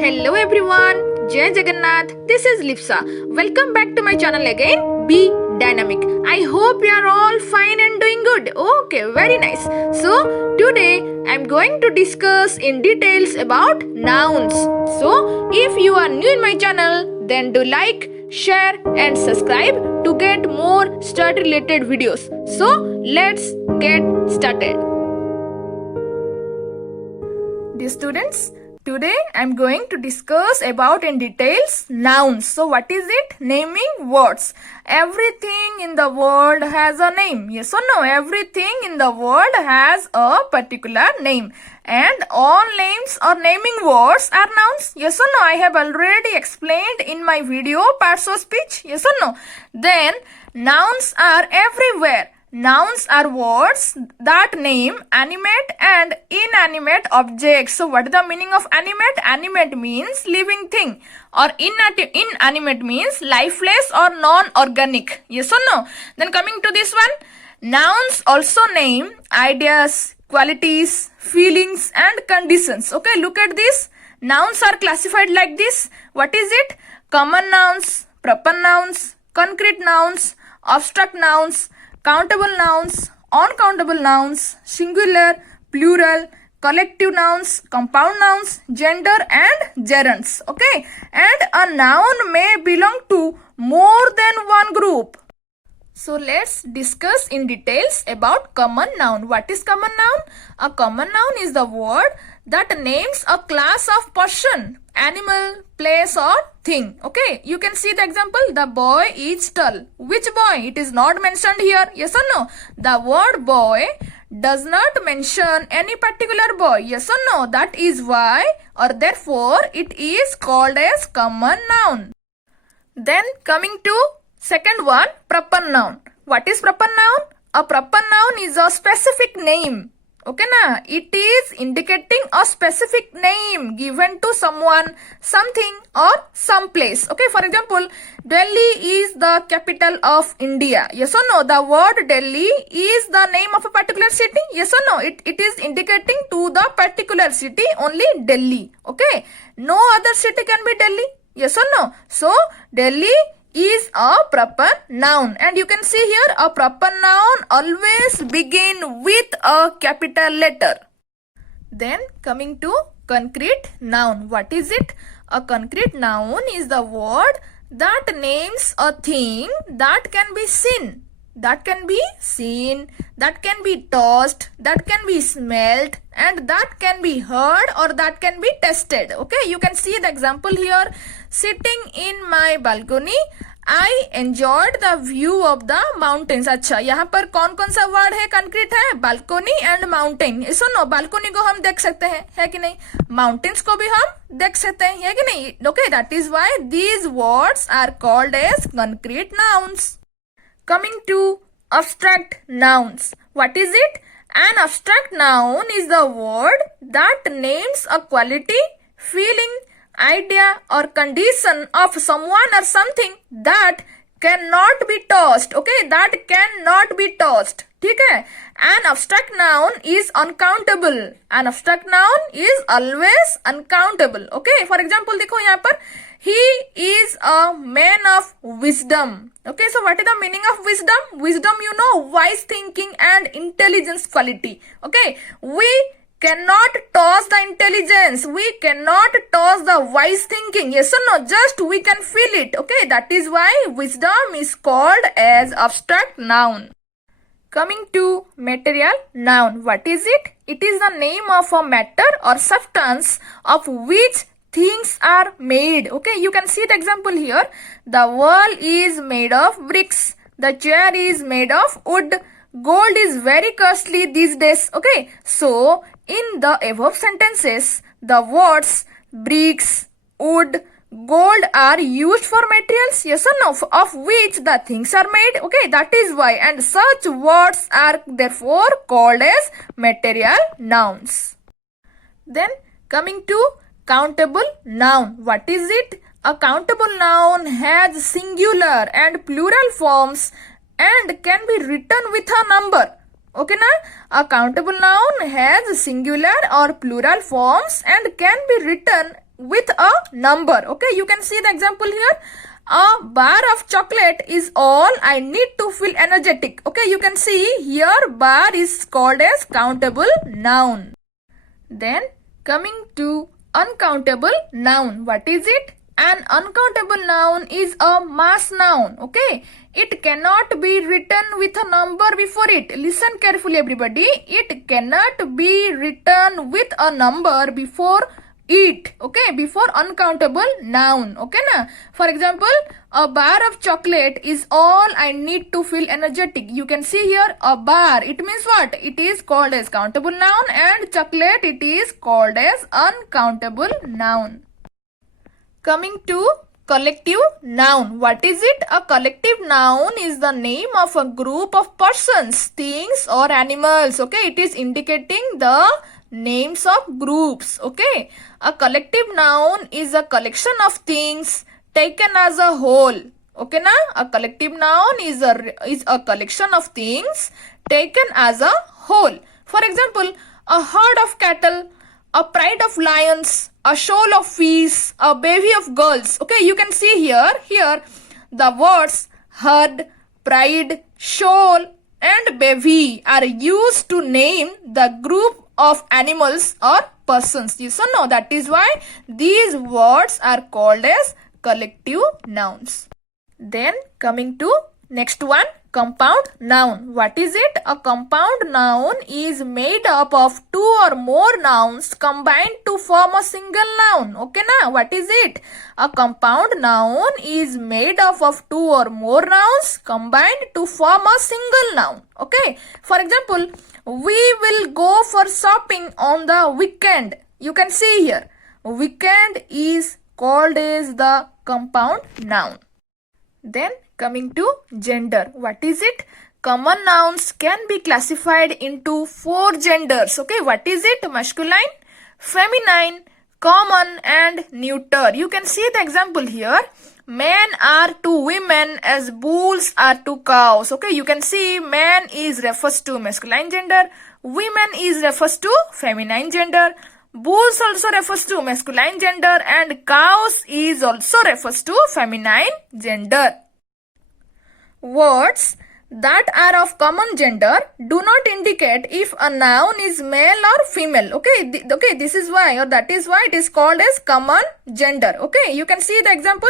Hello everyone, Jai Jagannath. This is Lipsa. Welcome back to my channel again. Be dynamic. I hope you are all fine and doing good. Okay, very nice. So today I am going to discuss in details about nouns. So if you are new in my channel, then do like, share and subscribe to get more study related videos. So let's get started. Dear students, today I am going to discuss about in details nouns. So what is it? Naming words. Everything in the world has a name. Yes or no? Everything in the world has a particular name. And all names or naming words are nouns. Yes or no? I have already explained in my video parts of speech. Yes or no? Then nouns are everywhere. Nouns are words that name animate and inanimate objects. So what is the meaning of animate? Animate means living thing, or inanimate means lifeless or non-organic. Yes or no? Then coming to this one, nouns also name ideas, qualities, feelings and conditions. Okay, look at this. Nouns are classified like this. What is it? Common nouns, proper nouns, concrete nouns, abstract nouns, countable nouns, uncountable nouns, singular, plural, collective nouns, compound nouns, gender and gerunds. Okay, and a noun may belong to more than one group. So let's discuss in details about common noun. What is common noun? A common noun is the word that names a class of person, animal, place or thing. Okay, you can see the example. The boy is tall. Which boy? It is not mentioned here. Yes or no? The word boy does not mention any particular boy. Yes or no? That is why or therefore it is called as common noun. Then coming to second one, proper noun. What is proper noun? A proper noun is a specific name. Okay na? It is indicating a specific name given to someone, something or some place. Okay, for example, Delhi is the capital of India. Yes or no? The word Delhi is the name of a particular city. Yes or no? It is indicating to the particular city only Delhi. Okay, no other city can be Delhi. Yes or no? So Delhi is a proper noun, and you can see here a proper noun always begin with a capital letter. Then coming to concrete noun. What is it? A concrete noun is the word that names a thing that can be seen. That can be seen, that can be tossed, that can be smelt, and that can be heard or that can be tested. Okay, you can see the example here. Sitting in my balcony, I enjoyed the view of the mountains. अच्छा, यहाँ पर कौन कौन सा word है concrete है? Balcony and mountain. सुनो, balcony को हम देख सकते हैं, है कि नहीं? माउंटेन्स को भी हम देख सकते हैं, है कि नहीं? Okay, that is why these words are called as concrete nouns. Coming to abstract nouns. What is it? An abstract noun is the word that names a quality, feeling, idea or condition of someone or something that cannot be tossed. Okay, that cannot be tossed. ठीक है? An abstract noun is uncountable. An abstract noun is always uncountable. Okay, for example देखो यहाँ पर, he is a man of wisdom. Okay, so what is the meaning of wisdom? Wisdom, you know, wise thinking and intelligence quality. Okay, we cannot toss the intelligence. We cannot toss the wise thinking. Yes or no? Just we can feel it. Okay, that is why wisdom is called as abstract noun. Coming to material noun. What is it? It is the name of a matter or substance of which things are made. Okay, you can see the example here. The wall is made of bricks. The chair is made of wood. Gold is very costly these days. Okay, so in the above sentences, the words bricks, wood, gold are used for materials. Yes or no? Of which the things are made. Okay, that is why, and such words are therefore called as material nouns. Then coming to countable noun. What is it? A countable noun has singular and plural forms and can be written with a number. Okay na? A countable noun has singular or plural forms and can be written with a number. Okay, you can see the example here. A bar of chocolate is all I need to feel energetic. Okay, you can see here bar is called as countable noun. Then coming to uncountable noun. What is it? An uncountable noun is a mass noun. Okay, it cannot be written with a number before it. Listen carefully everybody. It cannot be written with a number before it. Okay, before uncountable noun. Okay na. For example, a bar of chocolate is all I need to feel energetic. You can see here a bar. It means what? It is called as countable noun, and chocolate it is called as uncountable noun. Coming to collective noun. What is it? A collective noun is the name of a group of persons, things or animals. Okay, it is indicating the names of groups. Okay, a collective noun is a collection of things taken as a whole. Okay na? A collective noun is a collection of things taken as a whole. For example, a herd of cattle, a pride of lions, a shoal of fish, a bevy of girls. Okay, you can see here the words herd, pride, shoal and bevy are used to name the group of animals or persons. Yes or no? That is why these words are called as collective nouns. Then coming to next one, compound noun. What is it? A compound noun is made up of two or more nouns combined to form a single noun. Okay na? What is it? A compound noun is made up of two or more nouns combined to form a single noun. Okay. For example, we will go for shopping on the weekend. You can see here. Weekend is called as the compound noun. Then coming to gender. What is it? Common nouns can be classified into 4 genders. Okay, what is it? Masculine, feminine, common and neuter. You can see the example here. Men are to women as bulls are to cows. Okay, you can see man is refers to masculine gender, women is refers to feminine gender, bulls also refers to masculine gender and cows is also refers to feminine gender. Words that are of common gender do not indicate if a noun is male or female. Okay, this is why, or that is why it is called as common gender. Okay, you can see the example.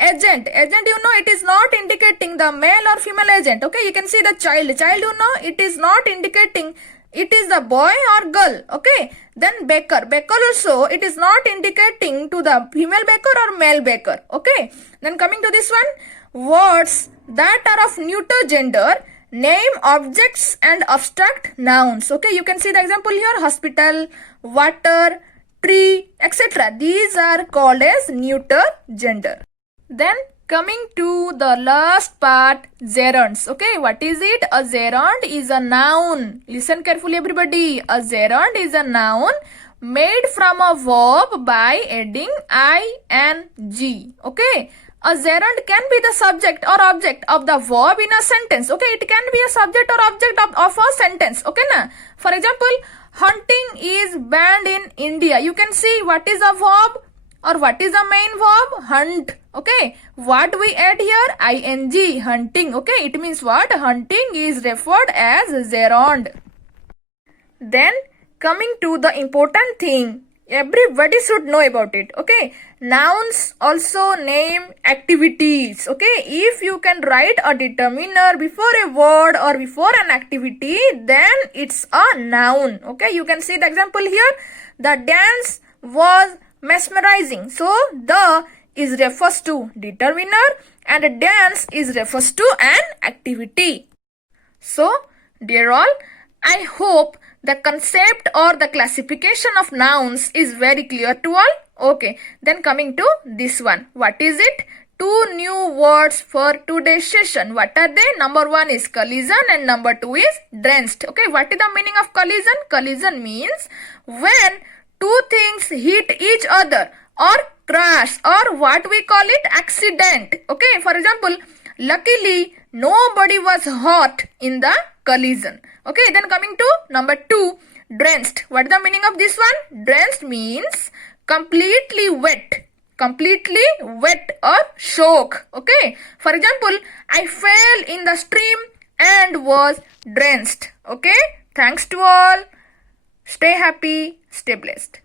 Agent, you know, it is not indicating the male or female agent. Okay, you can see the child, you know, it is not indicating it is the boy or girl. Okay, then baker also, it is not indicating to the female baker or male baker. Okay, then coming to this one, words that are of neuter gender name objects and abstract nouns. Okay, you can see the example here. Hospital, water, tree, etc. These are called as neuter gender. Then coming to the last part, gerunds. Okay, what is it? A gerund is a noun. Listen carefully everybody. A gerund is a noun made from a verb by adding ing. Okay, a gerund can be the subject or object of the verb in a sentence. Okay, it can be a subject or object of a sentence. Okay na? For example, hunting is banned in India. You can see what is a verb or what is the main verb? Hunt. Okay, what we add here? Ing, hunting. Okay, it means what? Hunting is referred as gerund. Then coming to the important thing, everybody should know about it. Okay, nouns also name activities. Okay, if you can write a determiner before a word or before an activity, then it's a noun. Okay, you can see the example here. The dance was mesmerizing. So the is refers to determiner and dance is refers to an activity. So dear all, I hope the concept or the classification of nouns is very clear to all. Okay, then coming to this one. What is it? 2 new words for today's session. What are they? Number 1 is collision and number 2 is drenched. Okay, what is the meaning of collision? Collision means when 2 things hit each other or crash, or what we call it accident. Okay, for example, luckily nobody was hurt in the collision. Okay, then coming to number 2, drenched. What is the meaning of this one? Drenched means completely wet or soak. Okay. For example, I fell in the stream and was drenched. Okay. Thanks to all. Stay happy, stay blessed.